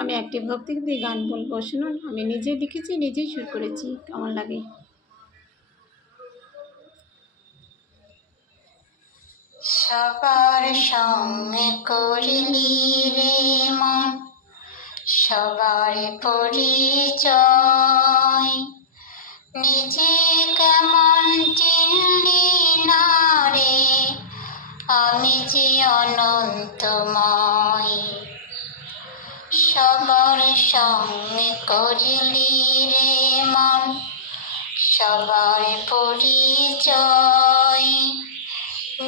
আমি একটি ভক্তিগীতি গান বলবো, শুনুন। আমি নিজেই লিখেছি, নিজেই সুর করেছি, কেমন লাগে? সবার সঙ্গে করিলি রে মন, সবার পরিচয়, নিজে কেমন চিনলি না রে, আমি যে অনন্তময়। সবার সঙ্গে করিলি রে মন, সবার পরিচয়,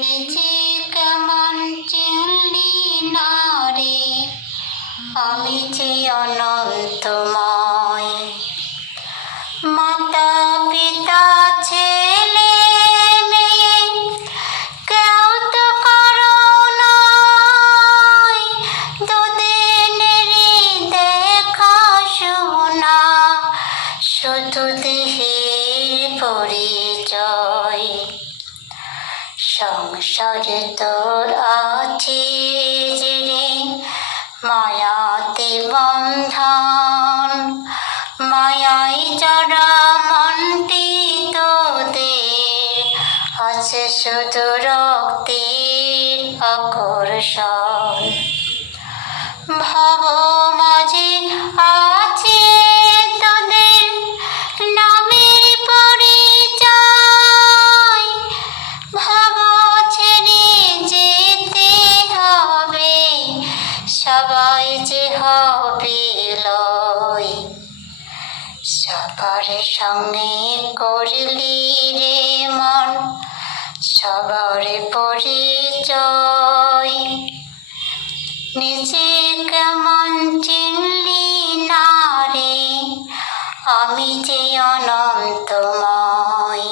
নিজে কেমন চিনলি না রে, আমি যে অনন্তময়। মাতা পিতা ছেলে মেয়ে কেউ তো কারো নয়, দুদিনেরই দেখা শোনা, শুধু দেহের পরিচয়। সংসারে তোর আছে যে রে মায়াতে বন্ধন, মায়াই জড়া মনটি তোদের, আছে শুধু রক্তের আকর্ষণ। ভব মাঝে আছে তোদের নামের পরিচয়, ভব ছেড়ে যেতে হবে, সবাই যে হবে লয়। সবার সঙ্গে করলি রে মন, সবার পরিচয়, নিজে কেমন চিনলি না রে, আমি যে অনন্তময়।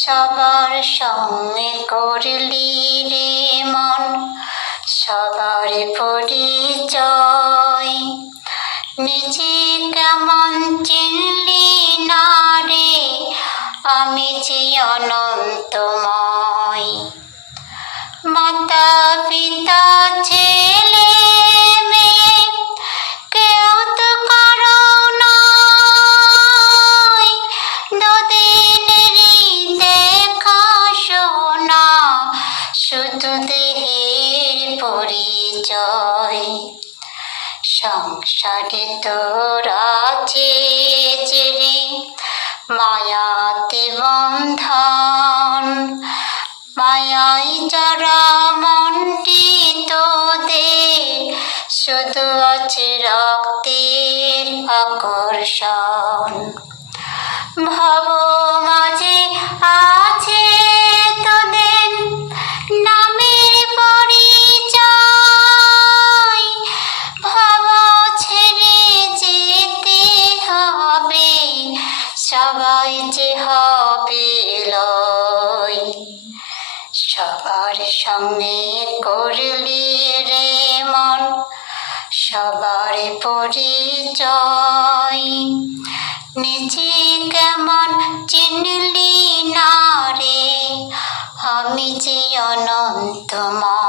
সবার সঙ্গে করলি রে মন, সবার পরিচয়, নিজে কেমন চিনলি না রে, আমি যে অনন্তময়। মাতা পিতা ছেলে মেয়ে কেউ তো কারো নয়, দুদিনেরই দেখা শোনা, শুধু দেহের পরিচয়। সংসারে তোর আছে যে রে মায়াতে বন্ধন, মায়াই জড়া মনটি তোদের, শুধু আছে রক্তের আকর্ষণ। ভব মাঝে আছে তোদের নামের পরিচয়, ভব ছেড়ে যেতে হবে, সবাই যে হবে লয়। সবার সঙ্গে করলি রে মন, সবার পরিচয়, নিজে কেমন চিনলি না রে, আমি যে অনন্তময়।